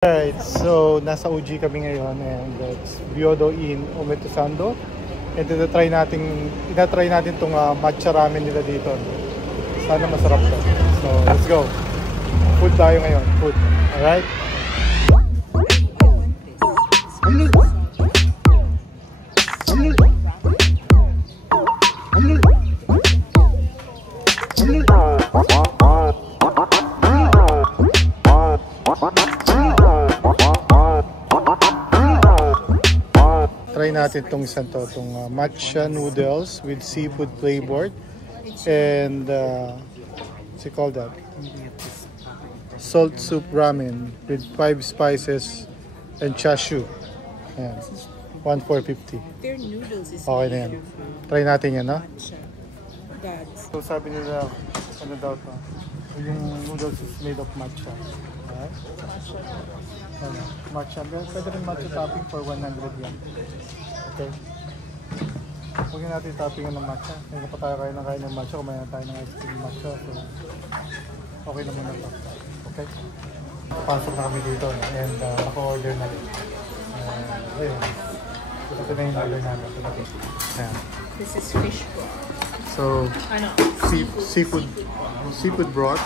Alright, so nasa Uji kami ngayon and it's Byodo in Omotesando. And tinatry natin itong matcha ramen nila dito. Sana masarap to. So let's go. Food tayo ngayon. Food. Alright? Try natin itong isang to, itong matcha noodles with seafood flavor and what's it called that? Salt soup ramen with 5 spices and chashu. Ayan. 1,450. Their noodles is okay na yan. Try natin yan, no? That's So sabi nila, ano daw to? Yung noodles is made of matcha. Alright? Ano? Matcha. Pwede rin matcha topping for 100 yen. Okay. Huwag natin toppingan ng matcha. Hindi pa tayo kain ng matcha. Kumain na tayo ng ice cream matcha. So, okay na muna ito. Okay? Pasok na kami dito. And naka-order na rin. Ayun. Ito na yung order namin. Ayan. this is fish broth. So, seafood broth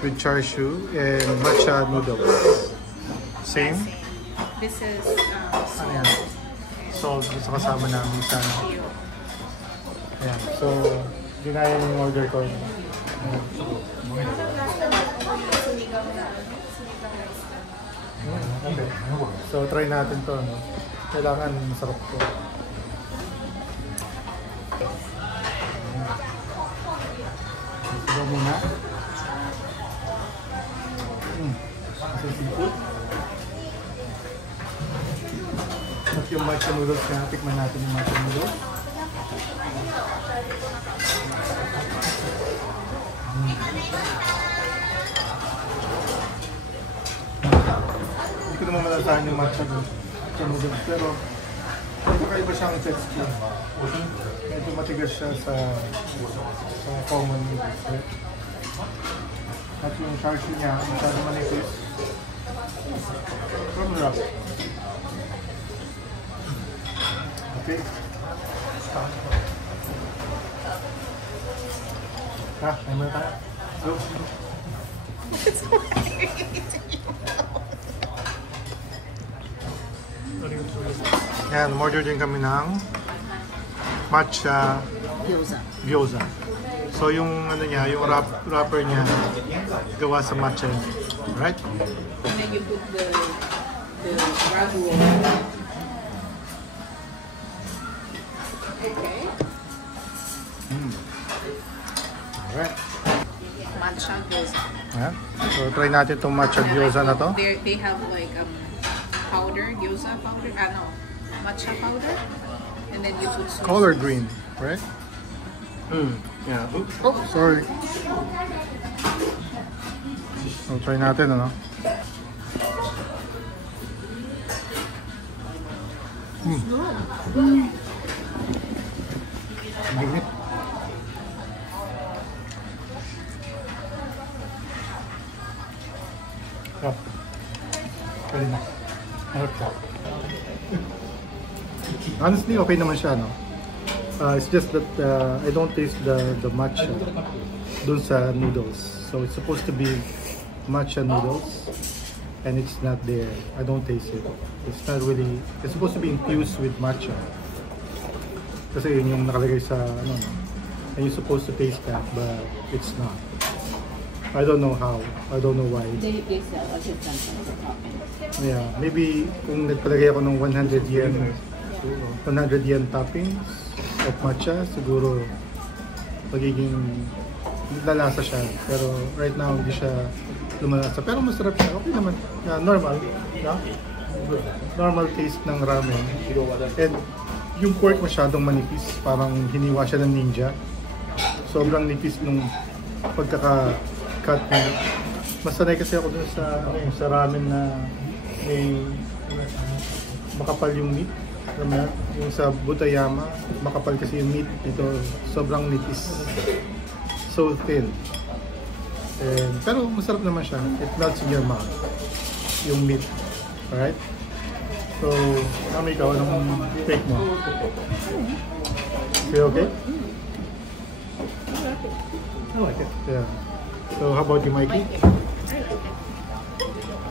with charshu and matcha noodles. Same? This is Ayan. Salt. Gusto kasama namin sa ayan. So, ginaya yung order ko. Ayan. Okay. So, try natin to. No? Kailangan masarap to. Ito muna. Kasi seafood. At yung matcha noodles na, tikman natin yung matcha noodles. Hindi ko naman malasahan yung matcha noodles, pero kakaiba siyang texture. Medyo matigas siya sa common noodles. At yung chashu niya, masyado manipis. Pero marap. Okay. May muna tayo. Go. Yan, order din kami ng matcha gyoza. So yung ano niya, yung wrapper niya gawa sa matcha. Right? and then you put the ragu. Okay. Alright. Matcha gyoza. Ayan. So try natin itong matcha gyoza na to. They have like powder, gyoza powder. No, matcha powder, and then you put some Color green, right? Yeah. Oops. Oh, sorry. So try natin, ano? Limit. Oh. Pwede na. Honestly, okay naman siya, no? It's just that I don't taste the matcha dun sa noodles. So it's supposed to be matcha noodles and it's not there. I don't taste it. It's not really, it's supposed to be infused with matcha. Kasi yun yung nakalagay sa ano, and you're supposed to taste that, but it's not. I don't know how. I don't know why. They sell a different toppings. Yeah, maybe kung nagpalagay ako ng 100 yen toppings of matcha, siguro magiging lalasa siya. Pero right now hindi siya lumalasa. Pero masarap siya. Okay naman. Normal. Yeah? Normal taste ng ramen. And yung pork masyadong manipis. Parang hiniwa siya ng ninja. Sobrang nipis nung pagkaka-cut niya. Masanay kasi ako dun sa, sa ramen na may makapal yung meat. Yung sa Butayama, makapal kasi yung meat dito, sobrang nipis. So thin. And, pero masarap naman siya. It melts in your mouth. Yung meat. Alright? So, Mami, ikaw, anong take mo? Feel okay? I like it. Yeah. So, how about you, Mikey?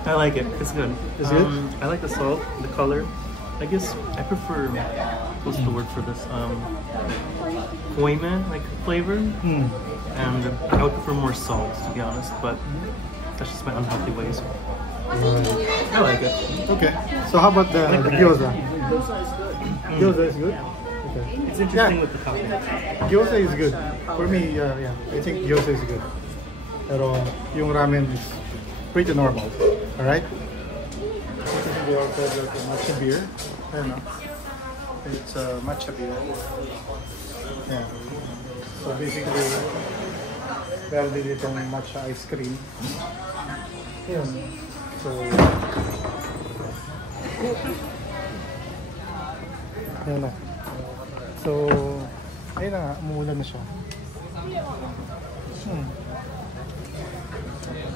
I like it. It's good. It's good? I like the salt, the color. I guess I prefer, what's the word for this? Koime, like flavor. Hmm. And I would prefer more salt, to be honest, but that's just my unhealthy ways. I like it. Okay. So, how about the gyoza? Gyoza is good. Gyoza is good? Okay. It's interesting with the topping. Gyoza is good. For me, yeah, I think gyoza is good. Pero yung ramen is pretty normal. Alright? We also got the matcha beer. Ayan, no? It's matcha beer. Yeah. So basically, meron din itong matcha ice cream. Ayan. So, ayan na. So, ayun na nga, umuulan na siya.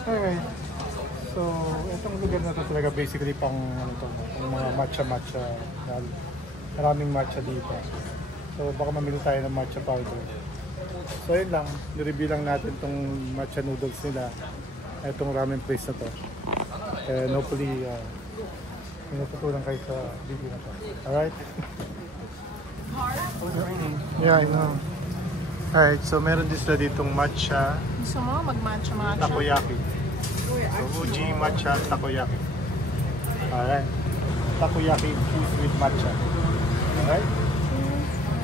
Alright. So, itong lugar na to talaga basically pang ano to, pang mga matcha-matcha. Maraming matcha dito. So, baka mamili tayo ng matcha powder. So, ayun lang. Nireview lang natin itong matcha noodles nila. Itong ramen place na to. And hopefully, may natutunan kayo sa video na to. Alright? Yeah, I know. Alright, so meron din sila ditong matcha Gusto mo mag-matcha-matcha? takoyaki. So, Uji matcha takoyaki. Alright. Takoyaki fused with matcha. Alright?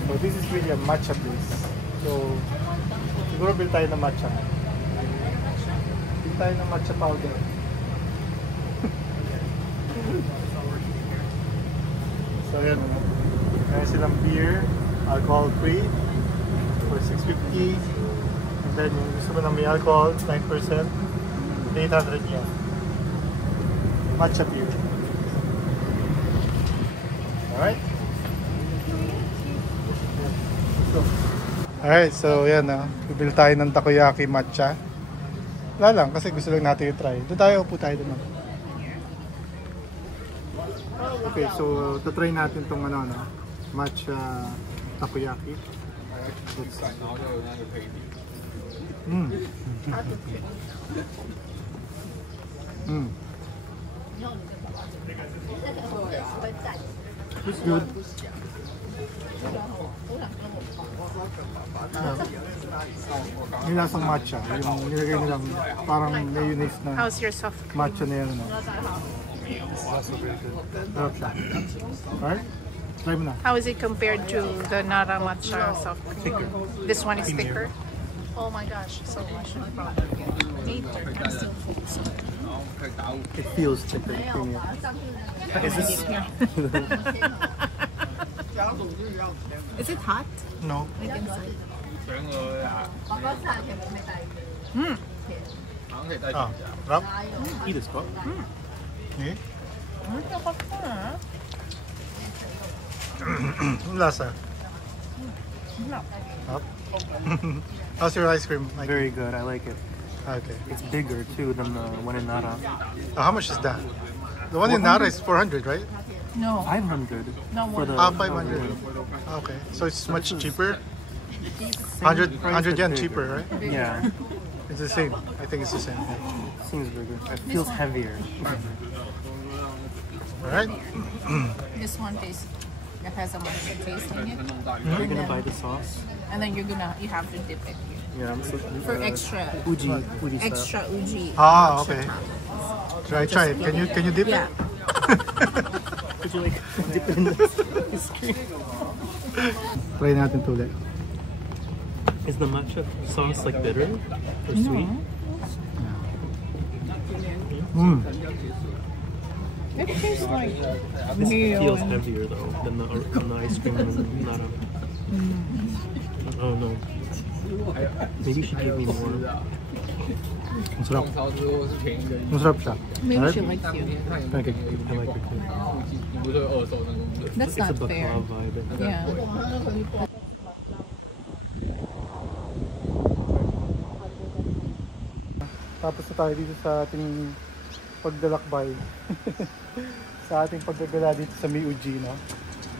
So, this is really a matcha place. So, siguro bil tayo ng matcha. Bil tayo ng matcha powder. So, yan. Meron silang beer, alcohol free, for $6.50. And then yung gusto mo ng may alcohol, 9%, 800 yen. Matcha beer. Alright? Alright, so yan na. Bibili tayo ng takoyaki matcha. Wala lang, kasi gusto lang natin i-try. Doon tayo, upo tayo doon. Okay, so tatry natin tong matcha takoyaki. It's good. Yung lasang matcha, yung nilagay nilang parang mayonnaise na How's your soft cream? matcha na yan. It's also very good. Sarap siya. Alright? Try mo na. How is it compared to the Nara matcha soft cream? This one is thicker. Oh my gosh, so much. Later, I'm still full. It feels thicker. Is this Is it hot? No. Like inside? Ah, sarap? Eat this cup. Eh? Yung lasa. Sarap? How's your ice cream, Mike? Very good. I like it. Okay. It's bigger too than the one in Nara. How much is that? The one in Nara is 400, right? No. 500 No for the 500. Okay. So it's much cheaper? 100 yen cheaper, right? Yeah, It's the same. I think it's the same. seems bigger. It feels heavier. Alright? This one tastes. It has a matcha taste in it. You're gonna buy the sauce? And then you have to dip it here. Yeah, I'm so, For extra Uji style. extra uji. Ah, matcha okay. top. Try it. Can you dip Yeah. it? Would you like dip it in the ice cream? Try natin to ulit. Is the matcha sauce like bitter or sweet? It tastes like This meal. feels heavier though than the ice cream in Nara. I don't know. Maybe you should give me more. Masarap. Masarap siya. Maybe Alright? she likes you. Okay. I like it too. That's It's a not fair. baklava vibe. Yeah. Tapos na tayo dito sa ating pagdalakbay sa ating paggagala dito sa Miuji, no?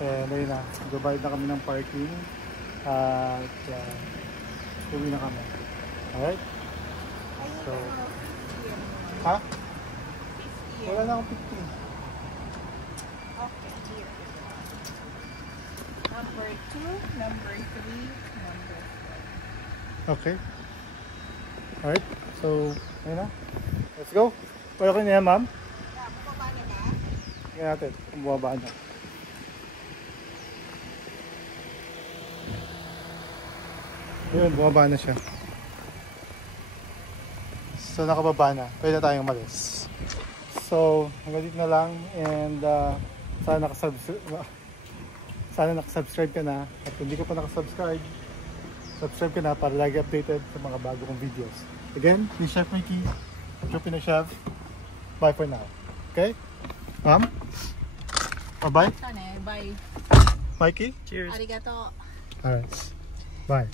And ayun na, gabayad na kami ng parking at uwi na kami. Alright? So, ha? Wala na akong 15. Okay, here. Number 2, number 3, number 4. Okay. Alright. So, ayun na. Let's go. Wala ko niya, ma'am? Yeah, bumaba na ba? Tingnan natin kung bumaba na. Ayun, bumaba na siya. So, nakababa na. Pwede na tayong umalis. So, hanggang dito na lang. And sana nakasubscribe ka na. At kung hindi ka pa nakasubscribe, subscribe ka na para lagi updated sa mga bago kong videos. Again, this is Chef Mikey, Filipino Chef. Bye for now. Okay? Ma'am? Bye-bye. Bye. Mikey? Cheers. Arigato. Alright. Bye.